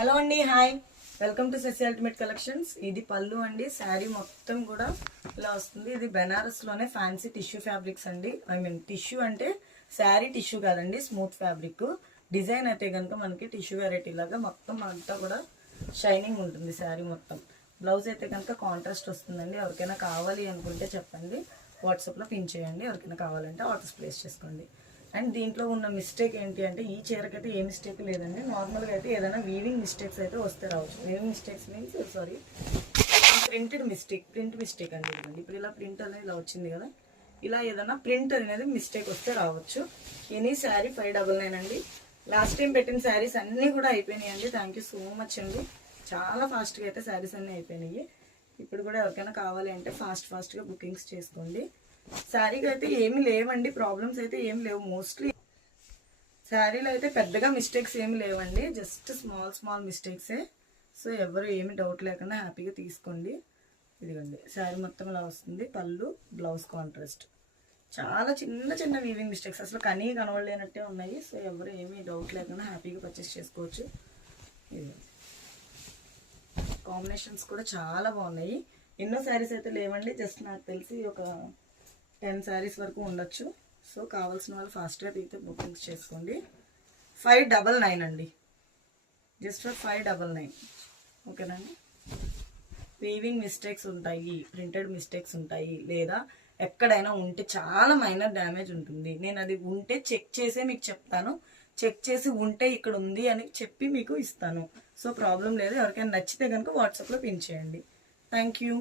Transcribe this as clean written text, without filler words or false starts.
Hello అండి, hi, welcome to Sashi ultimate collections. ఇది పళ్ళు అండి. శారీ మొత్తం కూడా ఇలా వస్తుంది. ఇది బెనారస్లోనే ఫ్యాన్సీ టిష్యూ ఫ్యాబ్రిక్స్ అండి. టిష్యూ అంటే శారీ టిష్యూ కాదండి, స్మూత్ ఫ్యాబ్రిక్. డిజైన్ అయితే కనుక మనకి టిష్యూ వెరైటీ లాగా మొత్తం అంతా కూడా షైనింగ్ ఉంటుంది శారీ మొత్తం. బ్లౌజ్ అయితే కనుక కాంట్రాస్ట్ వస్తుందండి. ఎవరికైనా కావాలి అనుకుంటే చెప్పండి, వాట్సాప్లో పిన్ చేయండి. ఎవరికైనా కావాలంటే ఆర్డర్స్ ప్లేస్ చేసుకోండి. అండ్ దీంట్లో ఉన్న మిస్టేక్ ఏంటి అంటే, ఈ చీరకైతే ఏ మిస్టేక్ లేదండి. నార్మల్గా అయితే ఏదైనా వీవింగ్ మిస్టేక్స్ అయితే వస్తే రావచ్చు. Weaving mistakes means print mistake అండి. ఇప్పుడు ఇలా ప్రింట్ అనేది ఇలా వచ్చింది కదా, ఇలా ఏదైనా ప్రింట్ అనేది మిస్టేక్ వస్తే రావచ్చు. ఎనీ శారీ 599 అండి. లాస్ట్ టైం పెట్టిన శారీస్ అన్నీ కూడా అయిపోయినాయి అండి. థ్యాంక్ యూ సో మచ్ అండి. చాలా ఫాస్ట్గా అయితే శారీస్ అన్నీ అయిపోయినాయి. ఇప్పుడు కూడా ఎవరికైనా కావాలి అంటే ఫాస్ట్గా బుకింగ్స్ చేసుకోండి. శారీకి అయితే ఏమి లేవండి, ప్రాబ్లమ్స్ అయితే ఏమి లేవు. మోస్ట్లీ శారీలో అయితే పెద్దగా మిస్టేక్స్ ఏమి లేవండి, జస్ట్ స్మాల్ మిస్టేక్సే. సో ఎవరు ఏమి డౌట్ లేకుండా హ్యాపీగా తీసుకోండి. ఇదిగోండి శారీ మొత్తం ఇలా వస్తుంది. పళ్ళు, బ్లౌజ్ కాంట్రాస్ట్. చాలా చిన్న వీవింగ్ మిస్టేక్స్, అసలు కనబడలేనట్టే ఉన్నాయి. సో ఎవరు ఏమీ డౌట్ లేకుండా హ్యాపీగా పర్చేస్ చేసుకోవచ్చు. ఇది కాంబినేషన్స్ కూడా చాలా బాగున్నాయి. ఎన్నో శారీస్ అయితే లేవండి, జస్ట్ నాకు తెలిసి ఒక 10 శారీస్ వరకు ఉండొచ్చు. సో కావాల్సిన వాళ్ళు ఫాస్ట్గా తీస్తే బుకింగ్స్ చేసుకోండి. 599 అండి, జస్ట్ ఫర్ 599. ఓకేనండి. వీవింగ్ మిస్టేక్స్ ఉంటాయి, ప్రింటెడ్ మిస్టేక్స్ ఉంటాయి, లేదా ఎక్కడైనా ఉంటే చాలా మైనర్ డ్యామేజ్ ఉంటుంది. నేను అది ఉంటే చెక్ చేసే మీకు చెప్తాను. చెక్ చేసి ఉంటే ఇక్కడ ఉంది అని చెప్పి మీకు ఇస్తాను. సో ప్రాబ్లం లేదు. ఎవరికైనా నచ్చితే కనుక వాట్సాప్లో పిన్ చేయండి. Thank you.